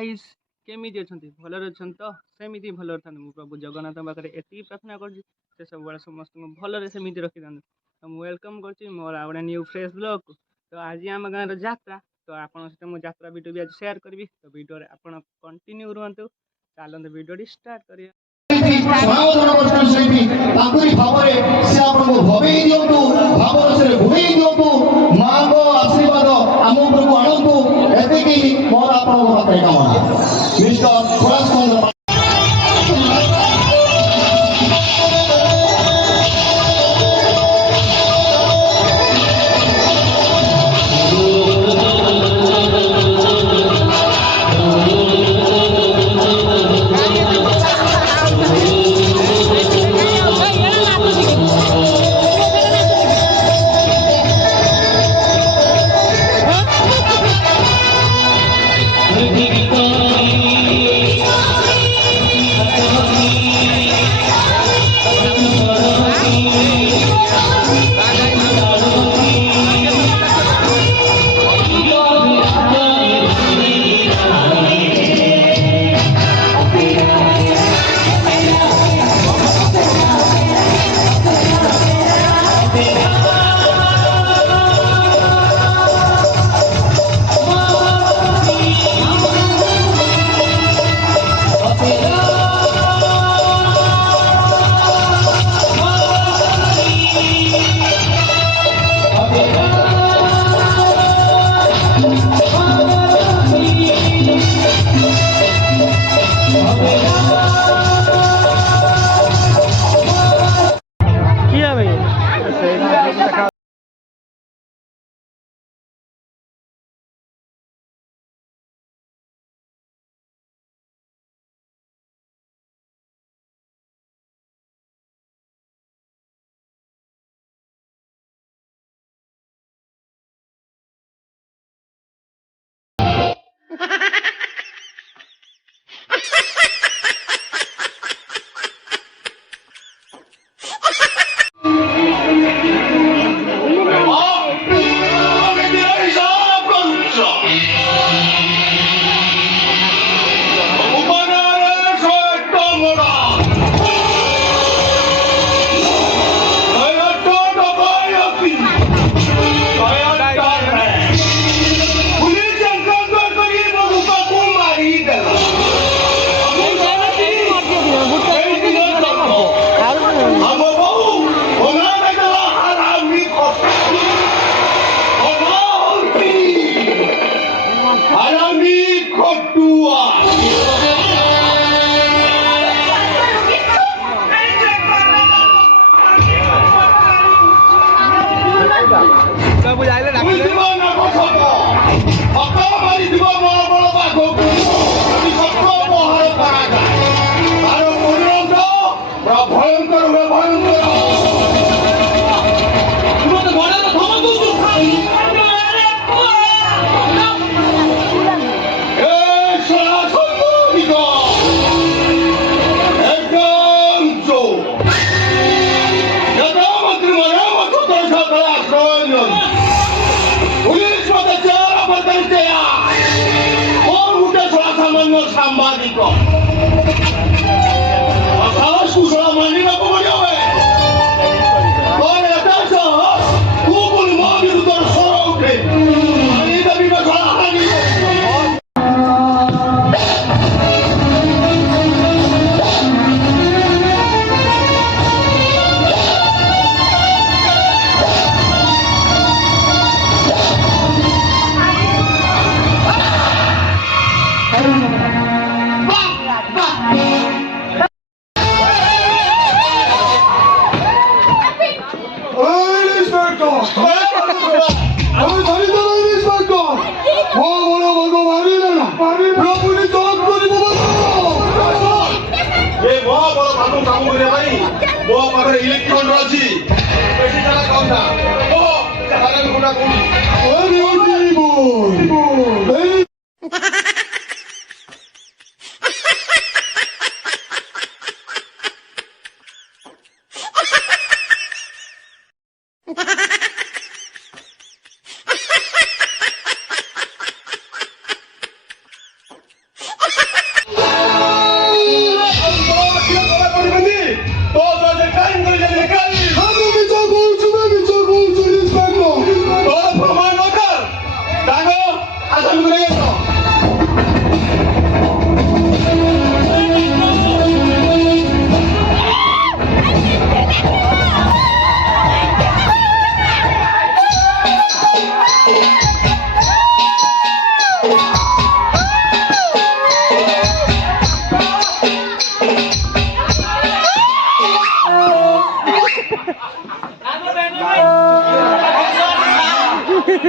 गाइस केमिति अछंती भलर अछंत तो सेमिति भलर थान मु प्रभु जगन्नाथ पाखरे एति प्रार्थना करछि से सब बड़ा समस्त भलरे सेमिति रखि दान हम वेलकम करछि मोर आउडा न्यू फ्रेश ब्लॉग तो आज आम गाँव यात्रा तो आपन सहित मु यात्रा वीडियो भी आज शेयर करबी तो वीडियो रे आपन कंटिन्यू रहंतु चलंत वीडियो स्टार्ट करिया ସନାତନ ଗୋଷ୍ଠୀ ସହିତ ତାଙ୍କରି ଭାବରେ ସେ ଆପଣଙ୍କୁ ଭବେଇ ଦିଅନ୍ତୁ ଭାବର ସେ ଭୁଲେଇ ଦିଅନ୍ତୁ ମାଙ୍କ ଆଶୀର୍ବାଦ ଆମ ଉପରକୁ ଆଣନ୍ତୁ ଏତିକି ମୋର ଆପଣଙ୍କ ପାଖରେ କାମନା ମିଷ୍ଟର ପ୍ରକାଶ ଚନ୍ଦ୍ର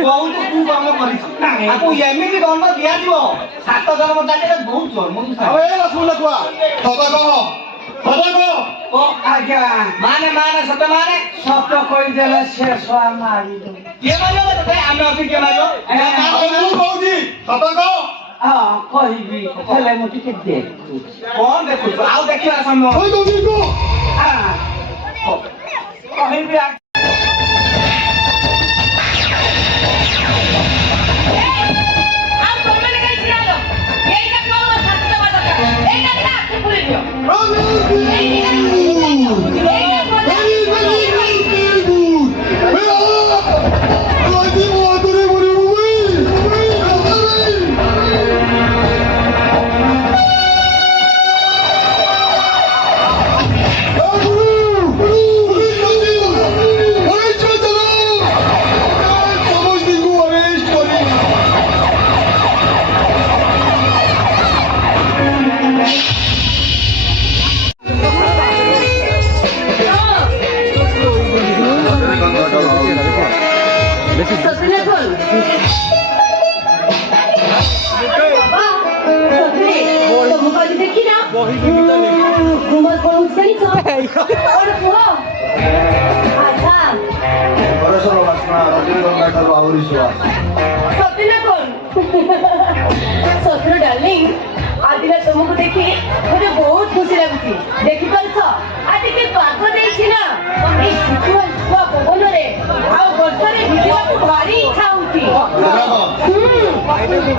ବହୁତ କୁକର୍ମ କରିଛି ତାକୁ ଏମିତି ଦଣ୍ଡ ଦିଆଯିବ 7 ଜନ୍ମ ଚାଲିଲେ ବହୁତ ଜନ୍ମ ଓ ଆଜ୍ଞା ମାନେ ସତ କହିଦେଲେ ଶେଷ ମାରିଦେବୁ କିଏ ମାରିବ ତତେ ଆମେ ଅଛୁ କିଏ ମାରିବ ହଁ କହିବି ହେଲେ ମୁଁ ଟିକେ ଦେଖୁଛି କଣ ଦେଖୁଛୁ ଆଉ ଦେଖିବା ସମୟ କହିବି ଶଶୁର ଡାର୍ଲିଂ ଆଜିକା ତମକୁ ଦେଖି ମୋତେ ବହୁତ ଖୁସି ଲାଗୁଛି ଦେଖିପାରୁଛ ଆଜି ଟିକେ ପାଗ ଦେଇଛି ନା ଏଇ ଶୀତୁଆ ଶୀତୁଆ ପବନରେ ଆଉ ବର୍ଷାରେ ଭିଜିବାକୁ ଭାରି ଇଚ୍ଛା ହଉଛି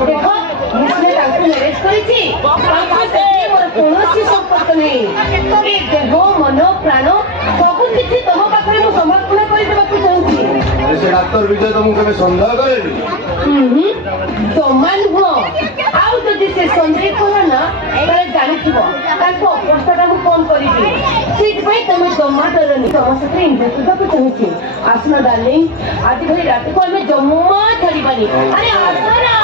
ଦେଖ ମୁଁ ତାଙ୍କୁ ମ୍ୟାରେଜ କରିଛି ତାଙ୍କ ସାଥିରେ ମୋର କୌଣସି ସମ୍ପର୍କ ନାହିଁ ଏ ଦେହ ମନ ପ୍ରାଣ ସବୁ କିଛି ତମ ପାଖରେ ମୁଁ ସମର୍ପଣ କରିଦେବାକୁ ଚାହୁଁଛି ଡାକ୍ତର ବିଜୟ ତମକୁ କେବେ ସନ୍ଦେହ କରେନି ଜମା ନୁହଁ ଆଉ ଯଦି ସେ ସନ୍ଦେହ କଲା ନା ତାହେଲେ ଜାଣିଥିବ ତାଙ୍କ ଅବସ୍ଥାଟା ମୁଁ କଣ କରିବି ସେଇଥିପାଇଁ ତମେ ଜମା ଡରନି ତମ ସାଥିରେ ଇନଭେଷ୍ଟ କରିବାକୁ ଚାହୁଁଛି ଆସୁନ ଡାର୍ଲିଂ ଆଜି ଭଳି ରାତିକୁ ଆମେ ଜମା ଛାଡ଼ିବାନି ଆରେ ଆସ ନା